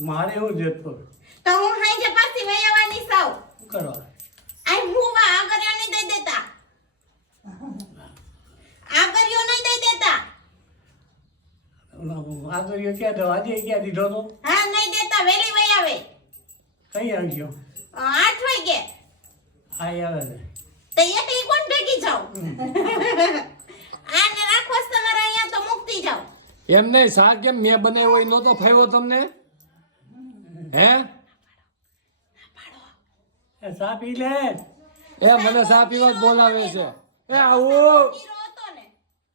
મારે એવું જેતપુર તો હું હાઈ જે પાછી વયાવાની સૌ કરો આઈ મુવા આગળ્યો નહીં દઈ દેતા આગળ્યો નહીં દઈ દેતા આગળ ક્યાં દો આજે ક્યાં દીધો તો હા નહીં દેતા વેલી વયાવે કઈ આવી ગયો 8 વાગે આ આવે છે તો એકલી કોણ ભેગી જાવ આને રાખો તમારે અહીંયા તો મુક્તિ જાવ એમ નહીં શાક કેમ મેં બનાવ્યો હોય નહોતો ફાવ્યો તમને હે એ સા પી લે એ મને ચા પીવા જ બોલાવે છે એ આવો હીરો હતો ને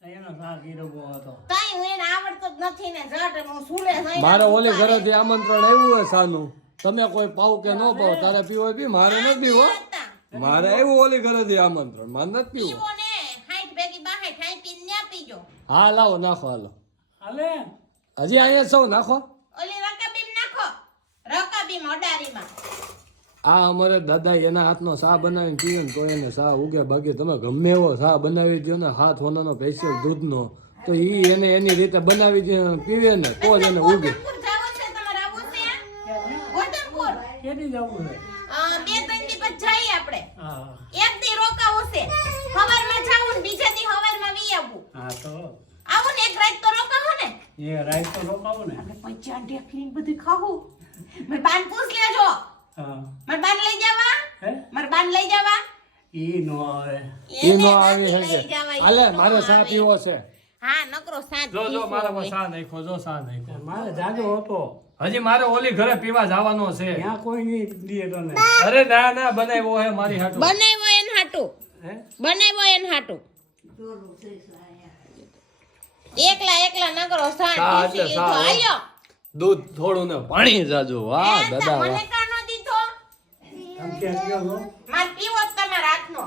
એનો સા કીધો બહુ હતો કાઈ હું એને આવડતો જ નથી ને જટ હું સુલે જઈને મારે ઓલી ઘરેથી આમંત્રણ આવ્યું હોય સાનું તમે કોઈ પાવ કે ન પાવ તારે પીવો હોય પી મારે નથી પીવો મારે આવ્યું ઓલી ઘરેથી આમંત્રણ મારે નથી પીવું પીવો ને હાઈટ ભેગી બાહે ઠાઈ પીને ન્યા પીજો હા લાવો નાખો હાલો હાલે હજી અહીંયા સૌ નાખો ઓલી રકાબીમ નાખો રકાબીમ અડારીમાં આ અમારે દાદા એના હાથનો ચા બનાવીને પીવે ને તો એને ચા ઉગે બાકી તમે ગમે એવો ચા બનાવી દો ને હાથ હોનાનો સ્પેશિયલ દૂધનો તો એને એની રીતે બનાવી દે પીવે ને તો જ એને ઉગે ગોતમપુર જાવો છે તમારે આવું છે ગોતમપુર કેદી જવું છે 2-3 દી પછી જઈએ આપણે હા એક દી રોકાવું છે સવારમાં જાવું ને બીજા દી સવારમાં વી આવું હા તો આવું ને એક રાત તો રોકાવો ને એ રાઈટ તો રોકાવો ને અને પછી આંટી ક્લીન બધું ખાવું મેં બાન પૂછ લેજો હા માર બાન લઈ જવા હે માર બાન લઈ જવા ઈ નો આવે એ નો આવી શકે હાલે મારે ચા પીવો છે હા નકરો સાથ જો જો મારામાં ચા નાખો જો ચા નાખો મારે જાજો હતો હજી મારે ઓલી ઘરે પીવા જવાનો છે ત્યાં કોઈ નહીં દીએ તો ને અરે ના ના બનાવ્યો હે મારી હાટુ બનાવ્યો એન હાટુ હે બનાવ્યો એન હાટુ એકલા નકરો સાથ ચા પીસી એટલે લીધો ચા, હો. આયો દૂધ થોડું ને પાણી જાજુ વાહ એ દાદા મને વાહ કાનો દીધો તમે ક્યાં ગયો છો માર પીવો જ તમારા હાથનો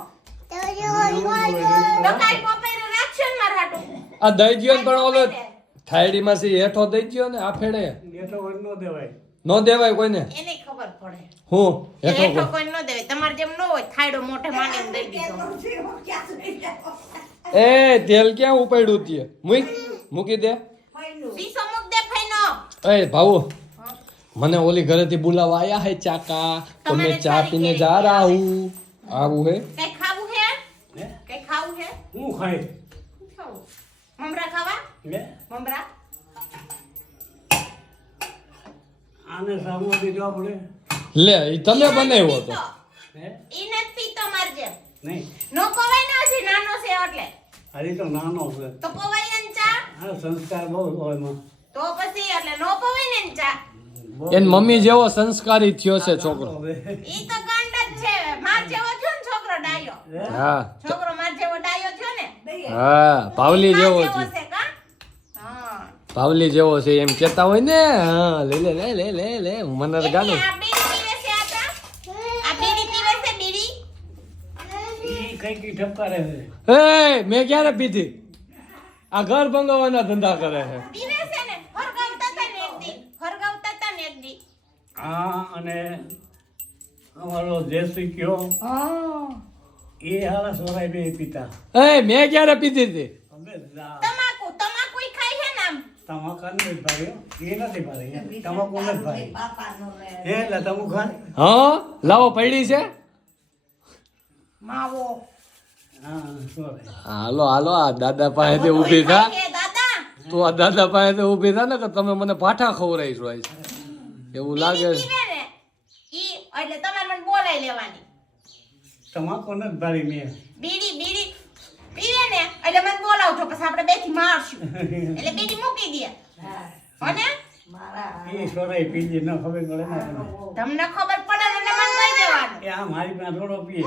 તો કાઈ બપોરે રાખશો ને મારા હાટુ આ દઈ ગયો ને પણ ઓલો થાયડીમાં સી હેઠો દઈ ગયો ને આ ફેડે બેઠો વન નો દેવાય નો દેવાય કોઈને એને ખબર પડે હું હેઠો હેઠો કોઈ ન દેવે તમારે જેમ ન હોય થાયડો મોઢે માંડીને દઈ દીધો એ તેલ ક્યાં ઉપાડ્યું તે મૂકી દે ડીસો મુક દે ફઈનો એ ભાઉ મને ઓલી ઘરેથી બોલાવા આયા હે ચાકા તો મેં તમારે ચા ચાય પીને કે જા રહા હું આવું હે કઈ ખાવું હે હે કઈ ખાવું હે હું ખાઈ શું ખાવું મમરા ખાવા લે મમરા આને સામો દીધો આપણે લે ઈ તમે બનાવ્યો તો હે ઈ નથી પીતો માર જેમ નહીં નો પવાય ને હજી નાનો છે એટલે હજી તો નાનો છે તો પવાય ને ચા આ સંસ્કાર બહુ હોય એમાં તો પછી એટલે નો પવાય ને ચા બહુ એન મમ્મી જેવો સંસ્કારી થયો છે છોકરો હવે. ઈ તો ગાંડ જ છે માર જેવો થયો ને છોકરો ડાયો હા છોકરો માર જેવો ડાયો થયો ને હા પાવલી માર જેવો છે છે કા હા પાવલી જેવો છે એમ કેતા હોય ને હા લે લે લે લે લે લે મને તો ગાનું આ બીડી પીવે છે આ બીડી પીવે છે બીડી ઈ કઈ ઠપકારે છે એ મેં ક્યારે પીધી આ ઘર ભંગાવવાના ધંધા કરે છે પીવે છે ને હરગાવતા તા ને એક દી આ અને અમારો જેસી કયો હા એ હાલા સોરાય બે પિતા એ મેં ક્યારે પીધી હતી અમે જા તમાકુ ઈ ખાય છે ને આમ તમાકુ નથી ભાઈ એ નથી ભાઈ તમાકુ નથી ભાઈ હે એટલે તમે ખાન હા લાવો પડી છે માવો હા સોરાય હાલો હાલો આ દાદા પાસેથી ઊભી થા કે દાદા તું આ દાદા પાસેથી ઊભી થા ને કે તમે મને પાઠા ખવડાવીશ હોય એવું લાગે બીડી પીવે ને ઈ એટલે તમારે મને બોલાઈ લેવાની તમાકુ નથી ભાઈ મેં બીડી પીવે ને એટલે મને બોલાવજો પછી આપણે બેથી મારશું એટલે બીડી મૂકી દે અને એ સોરાય પીજી ન ખબર પડે ને તમને ખબર પડે ને એટલે મને કહી દેવાનું એ આ મારી પાસે થોડો પીએ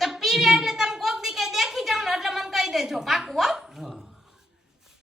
તો પીવે એટલે તમે કોક દી કે દેખી જાવ ને એટલે મને કહી દેજો પાકું હો હા